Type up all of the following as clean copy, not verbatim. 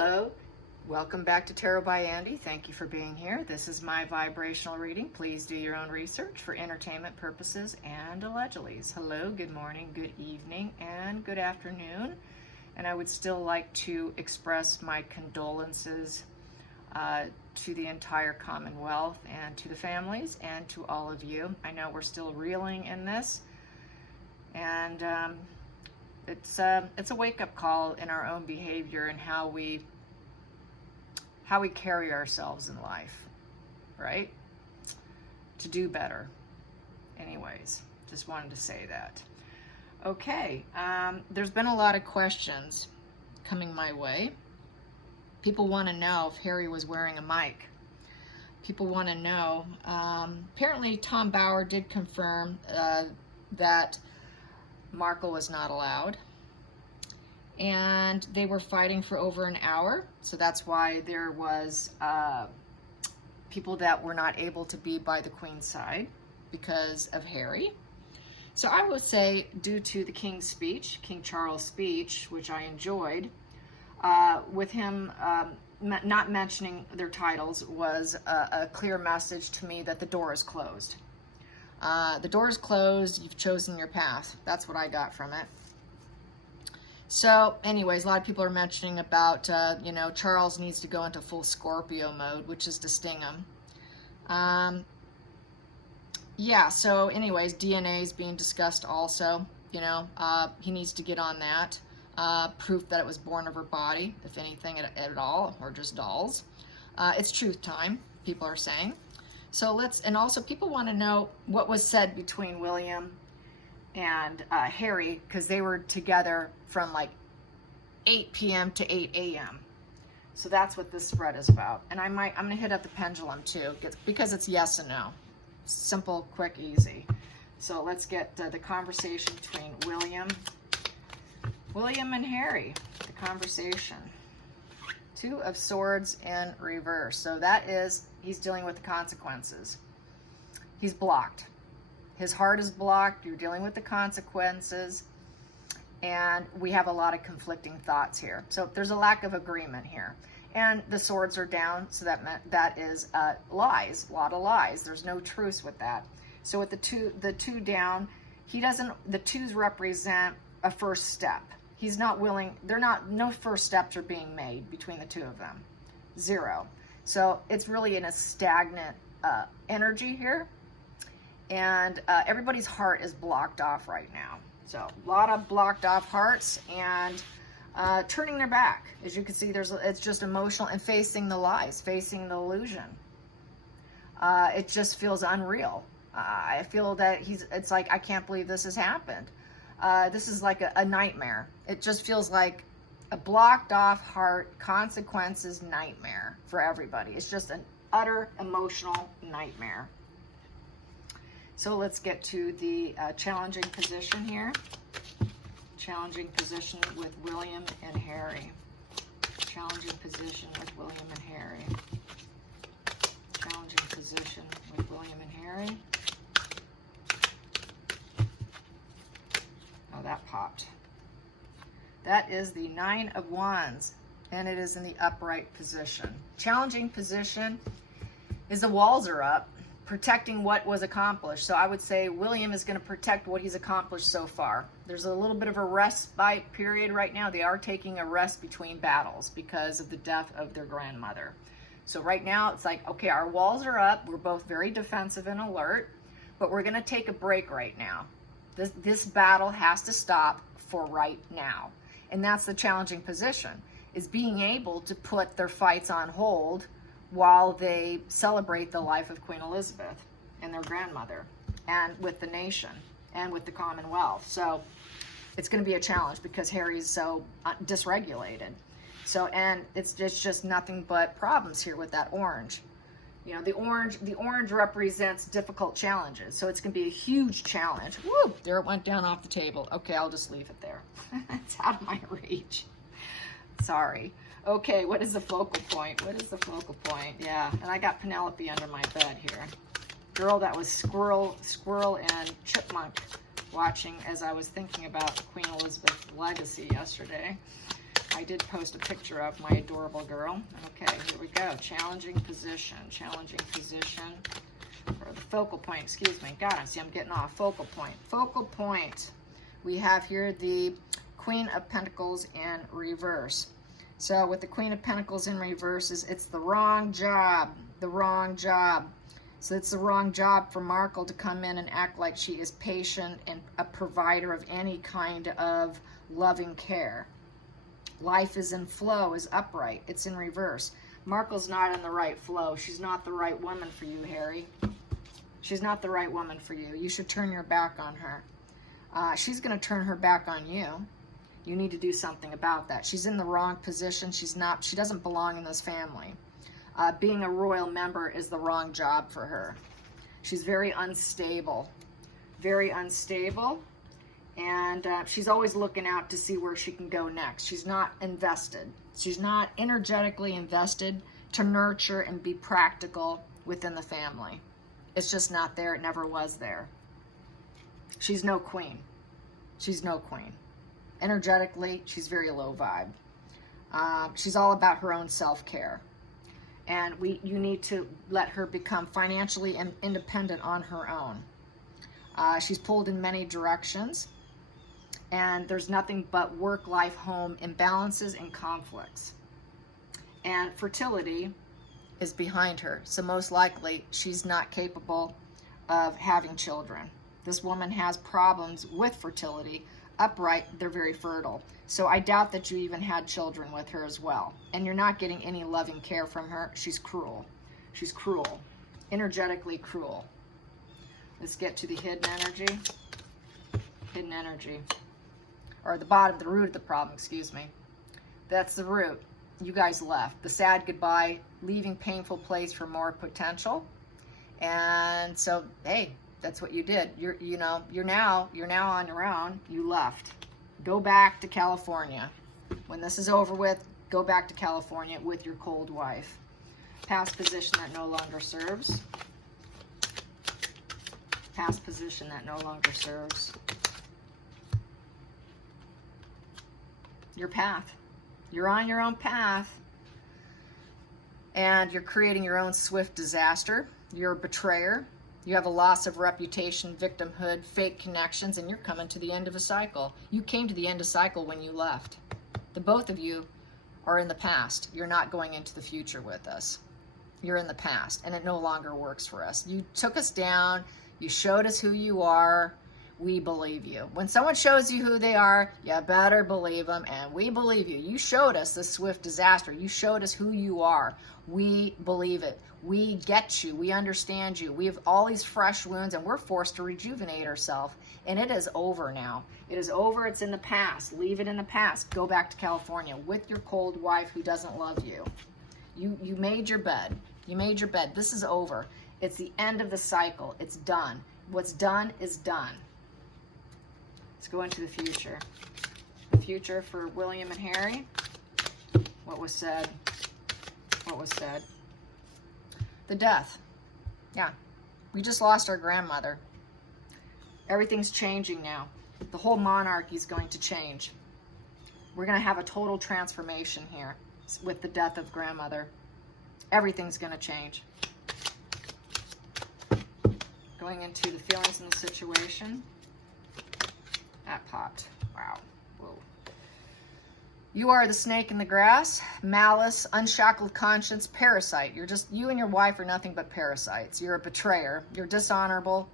Hello, welcome back to Tarot by Andy. Thank you for being here. This is my vibrational reading. Please do your own research for entertainment purposes and allegedly. Hello, good morning, good evening, and good afternoon. And I would still like to express my condolences to the entire Commonwealth and to the families and to all of you. I know we're still reeling in this, and it's a wake-up call in our own behavior and how we carry ourselves in life, right? To do better. Anyways, just wanted to say that. Okay, there's been a lot of questions coming my way. People want to know if Harry was wearing a mic. People want to know. Apparently, Tom Bauer did confirm that Markle was not allowed, and they were fighting for over an hour, so that's why there was people that were not able to be by the Queen's side because of Harry. So I would say, due to the King's speech, King Charles' speech, which I enjoyed, with him not mentioning their titles was a clear message to me that the door is closed. The door is closed, you've chosen your path. That's what I got from it. So anyways, a lot of people are mentioning about, you know, Charles needs to go into full Scorpio mode, which is to sting him. Yeah, so anyways, DNA is being discussed also. You know, he needs to get on that. Proof that it was born of her body, if anything at all, or just dolls. It's truth time, people are saying. So and also people want to know what was said between William and Harry, because they were together from like 8 p.m. to 8 a.m. So that's what this spread is about. And I'm gonna hit up the pendulum too, because it's yes and no. Simple, quick, easy. So let's get the conversation between William and Harry. The conversation. Two of Swords in reverse. So that is, he's dealing with the consequences. He's blocked. His heart is blocked. You're dealing with the consequences. And we have a lot of conflicting thoughts here. So there's a lack of agreement here. And the swords are down, so that is lies, a lot of lies. There's no truce with that. So with the two down, the twos represent a first step. He's not willing, no first steps are being made between the two of them. Zero. So it's really in a stagnant energy here. And everybody's heart is blocked off right now. So a lot of blocked off hearts and turning their back. As you can see, it's just emotional and facing the lies, facing the illusion. It just feels unreal. I feel that it's like, I can't believe this has happened. This is like a nightmare. It just feels like a blocked off heart, consequences nightmare for everybody. It's just an utter emotional nightmare. So let's get to the challenging position here. Challenging position with William and Harry. Challenging position with William and Harry. Challenging position with William and Harry. Oh, that popped. That is the Nine of Wands, and it is in the upright position. Challenging position is the walls are up, protecting what was accomplished. So I would say William is going to protect what he's accomplished so far. There's a little bit of a respite period right now. They are taking a rest between battles because of the death of their grandmother. So right now it's like, okay, our walls are up. We're both very defensive and alert, but we're going to take a break right now. This battle has to stop for right now. And that's the challenging position, is being able to put their fights on hold while they celebrate the life of Queen Elizabeth and their grandmother, and with the nation and with the Commonwealth. So it's going to be a challenge because Harry's so dysregulated. So, and it's just nothing but problems here with that orange. You know, the orange represents difficult challenges. So it's going to be a huge challenge. Woo, there it went down off the table. Okay, I'll just leave it there. It's out of my reach. Sorry. Okay, what is the focal point? What is the focal point? Yeah, and I got Penelope under my bed here. Girl, that was Squirrel and Chipmunk watching as I was thinking about Queen Elizabeth's legacy yesterday. I did post a picture of my adorable girl. Okay, here we go. Challenging position. Challenging position. Or the focal point, excuse me. God, see, I'm getting off. Focal point. Focal point. We have here the Queen of Pentacles in reverse. So with the Queen of Pentacles in reverse, it's the wrong job. The wrong job. So it's the wrong job for Markle to come in and act like she is patient and a provider of any kind of loving care. Life is in flow, is upright. It's in reverse. Markle's not in the right flow. She's not the right woman for you, Harry. She's not the right woman for you. You should turn your back on her. She's going to turn her back on you. You need to do something about that. She's in the wrong position. She doesn't belong in this family. Being a royal member is the wrong job for her. She's very unstable. Very unstable. And she's always looking out to see where she can go next. She's not invested. She's not energetically invested to nurture and be practical within the family. It's just not there. It never was there. She's no queen. She's no queen. Energetically, she's very low vibe. She's all about her own self-care. And you need to let her become financially independent on her own. She's pulled in many directions. And there's nothing but work-life-home imbalances and conflicts. And fertility is behind her. So most likely, she's not capable of having children. This woman has problems with fertility. Upright, they're very fertile. So I doubt that you even had children with her as well. And you're not getting any loving care from her. She's cruel. She's cruel. Energetically cruel. Let's get to the hidden energy. Hidden energy. Or the bottom, the root of the problem, excuse me. That's the root. You guys left. The sad goodbye, leaving painful place for more potential. And so, hey, that's what you did. You're now on your own. You left. Go back to California. When this is over with, go back to California with your cold wife. Past position that no longer serves. Past position that no longer serves. Your path. You're on your own path. And you're creating your own swift disaster. You're a betrayer. You have a loss of reputation, victimhood, fake connections, and you're coming to the end of a cycle. You came to the end of cycle when you left. The both of you are in the past. You're not going into the future with us. You're in the past, and it no longer works for us. You took us down. You showed us who you are. We believe you. When someone shows you who they are, you better believe them, and we believe you. You showed us this swift disaster. You showed us who you are. We believe it. We get you. We understand you. We have all these fresh wounds, and we're forced to rejuvenate ourselves. And it is over now. It is over. It's in the past. Leave it in the past. Go back to California with your cold wife who doesn't love you. You made your bed. You made your bed. This is over. It's the end of the cycle. It's done. What's done is done. Let's go into the future. The future for William and Harry. What was said? What was said? The death. Yeah. We just lost our grandmother. Everything's changing now. The whole monarchy is going to change. We're going to have a total transformation here with the death of grandmother. Everything's going to change. Going into the feelings in the situation. That popped. Wow. Whoa. You are the snake in the grass, malice, unshackled conscience, parasite. You and your wife are nothing but parasites. You're a betrayer. You're dishonorable.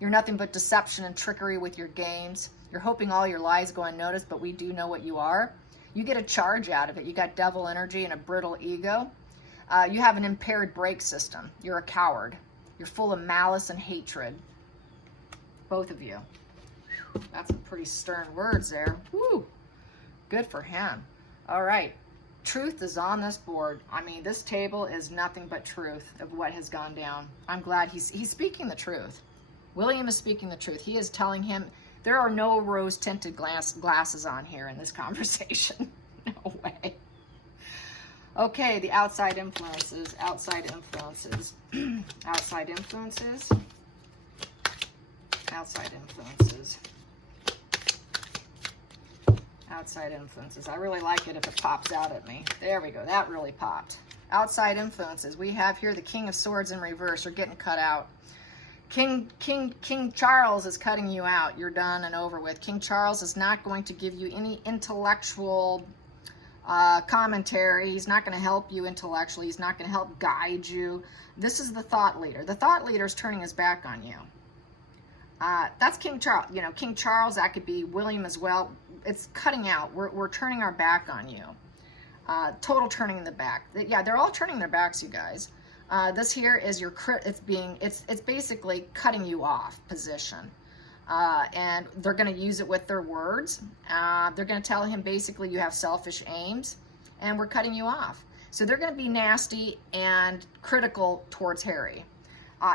You're nothing but deception and trickery with your games. You're hoping all your lies go unnoticed, but we do know what you are. You get a charge out of it. You got devil energy and a brittle ego. You have an impaired brake system. You're a coward. You're full of malice and hatred. Both of you. That's some pretty stern words there. Woo! Good for him. All right. Truth is on this board. I mean, this table is nothing but truth of what has gone down. I'm glad he's speaking the truth. William is speaking the truth. He is telling him there are no rose-tinted glasses on here in this conversation. No way. Okay, the outside influences. Outside influences. Outside influences. Outside influences. Outside influences. I really like it if it pops out at me. There we go. That really popped. Outside influences. We have here the King of Swords in reverse. You're getting cut out. King Charles is cutting you out. You're done and over with. King Charles is not going to give you any intellectual commentary. He's not going to help you intellectually. He's not going to help guide you. This is the thought leader. The thought leader is turning his back on you. That's King Charles. You know, King Charles, that could be William as well. It's cutting out. We're turning our back on you. Total turning the back. Yeah, they're all turning their backs, you guys. This here is your it's basically cutting you off position. And they're going to use it with their words. They're going to tell him basically you have selfish aims and we're cutting you off. So they're going to be nasty and critical towards Harry.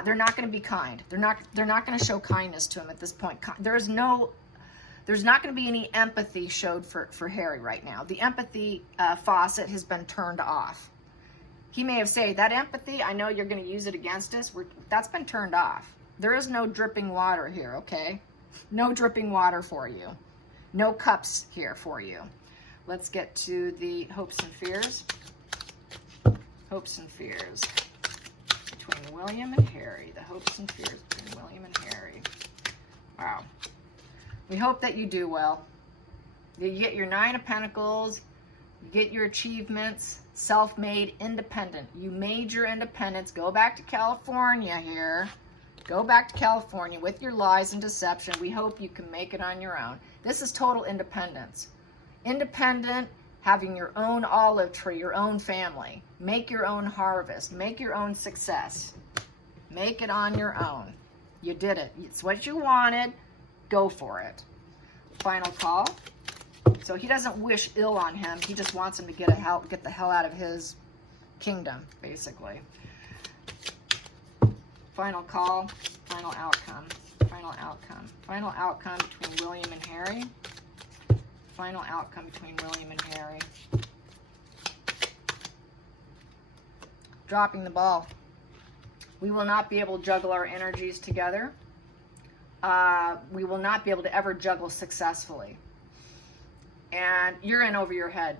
They're not going to be kind. They're not going to show kindness to him at this point. There's not going to be any empathy showed for Harry right now. The empathy faucet has been turned off. He may have said, that empathy, I know you're going to use it against us. That's been turned off. There is no dripping water here, okay? No dripping water for you. No cups here for you. Let's get to the hopes and fears. Hopes and fears between William and Harry. The hopes and fears between William and Harry. Wow. We hope that you do well. You get your 9 of Pentacles. You get your achievements. Self-made, independent. You made your independence. Go back to California here. Go back to California with your lies and deception. We hope you can make it on your own. This is total independence. Independent, having your own olive tree, your own family. Make your own harvest. Make your own success. Make it on your own. You did it. It's what you wanted. Go for it. Final call. So he doesn't wish ill on him. He just wants him to get the hell out of his kingdom, basically. Final call. Final outcome. Final outcome. Final outcome between William and Harry. Final outcome between William and Harry. Dropping the ball. We will not be able to juggle our energies together. We will not be able to ever juggle successfully. And you're in over your head.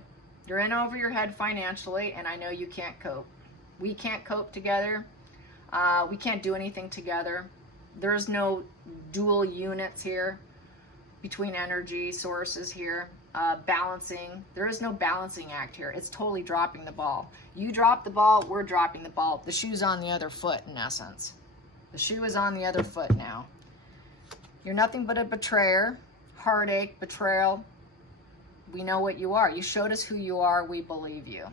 You're in over your head financially, and I know you can't cope. We can't cope together. We can't do anything together. There's no dual units here between energy sources here. Balancing. There is no balancing act here. It's totally dropping the ball. You drop the ball, we're dropping the ball. The shoe's on the other foot, in essence. The shoe is on the other foot now. You're nothing but a betrayer, heartache, betrayal. We know what you are. You showed us who you are. We believe you.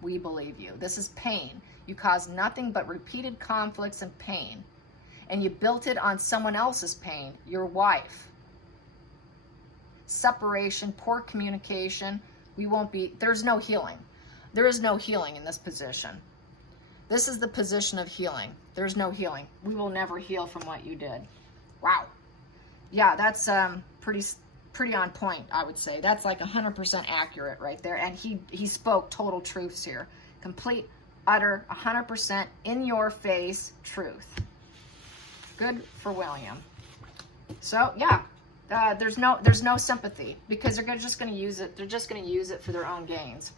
We believe you. This is pain. You caused nothing but repeated conflicts and pain. And you built it on someone else's pain, your wife. Separation, poor communication. There's no healing. There is no healing in this position. This is the position of healing. There's no healing. We will never heal from what you did. Wow. Yeah, that's pretty on point, I would say. That's like 100% accurate right there. And he spoke total truths here. Complete, utter, 100% in your face truth. Good for William. So, yeah. There's no sympathy because they're just going to use it. They're just going to use it for their own gains.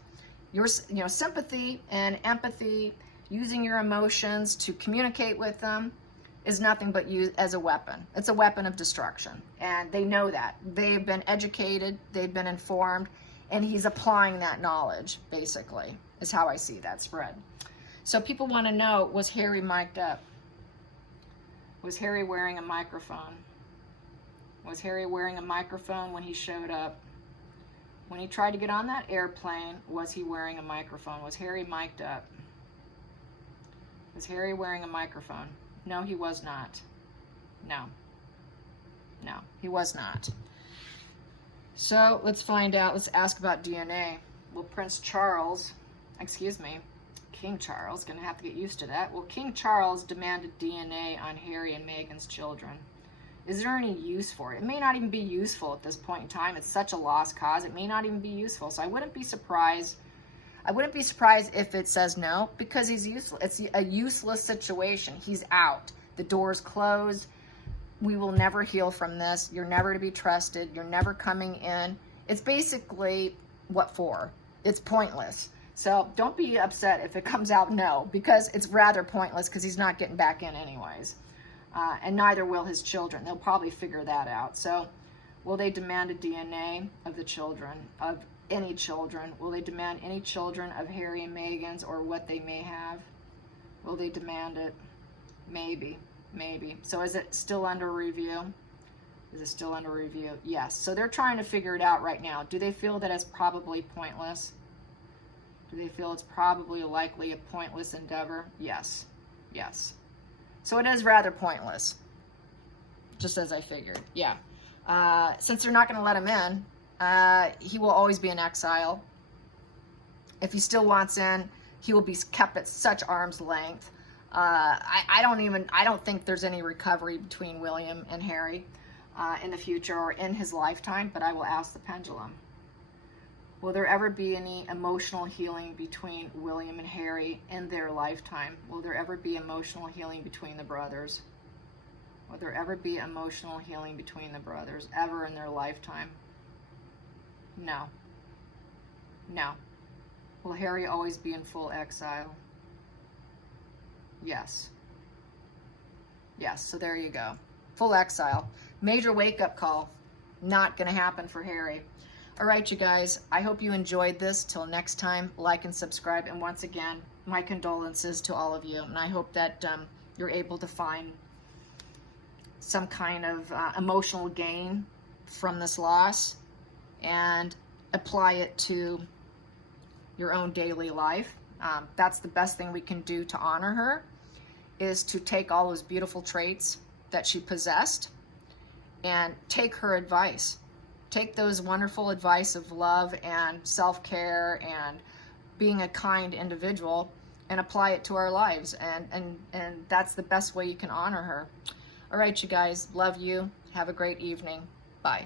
Sympathy and empathy, using your emotions to communicate with them, is nothing but used as a weapon. It's a weapon of destruction, and they know that. They've been educated, they've been informed, and he's applying that knowledge. Basically, is how I see that spread. So people want to know: was Harry mic'd up? Was Harry wearing a microphone? Was Harry wearing a microphone when he showed up? When he tried to get on that airplane, was he wearing a microphone? Was Harry mic'd up? Was Harry wearing a microphone? No, he was not. No. No, he was not. So let's find out. Let's ask about DNA. Well, King Charles, gonna have to get used to that. Well, King Charles demanded DNA on Harry and Meghan's children. Is there any use for it? It may not even be useful at this point in time. It's such a lost cause. It may not even be useful. So I wouldn't be surprised. I wouldn't be surprised if it says no, because he's useless. It's a useless situation. He's out. The door's closed. We will never heal from this. You're never to be trusted. You're never coming in. it's basically, what for? It's pointless. So don't be upset if it comes out no, because it's rather pointless, because he's not getting back in anyways. And neither will his children. They'll probably figure that out. So will they demand a DNA of the children, of any children? Will they demand any children of Harry and Meghan's, or what they may have? Will they demand it? Maybe, maybe. So is it still under review? Is it still under review? Yes. So they're trying to figure it out right now. Do they feel that it's probably pointless? Do they feel it's probably likely a pointless endeavor? Yes. Yes. So it is rather pointless. Just as I figured. Yeah. Since they're not going to let him in, he will always be in exile. If he still wants in, he will be kept at such arm's length. I don't think there's any recovery between William and Harry in the future or in his lifetime, but I will ask the pendulum. Will there ever be any emotional healing between William and Harry in their lifetime? Will there ever be emotional healing between the brothers? Will there ever be emotional healing between the brothers ever in their lifetime? No. No. Will Harry always be in full exile? Yes. Yes, so there you go. Full exile. Major wake-up call. Not going to happen for Harry. All right, you guys, I hope you enjoyed this. Till next time, like and subscribe. And once again, my condolences to all of you. And I hope that you're able to find some kind of emotional gain from this loss and apply it to your own daily life. That's the best thing we can do to honor her, is to take all those beautiful traits that she possessed and take her advice. Take those wonderful advice of love and self-care and being a kind individual and apply it to our lives. And that's the best way you can honor her. All right, you guys, love you. Have a great evening. Bye.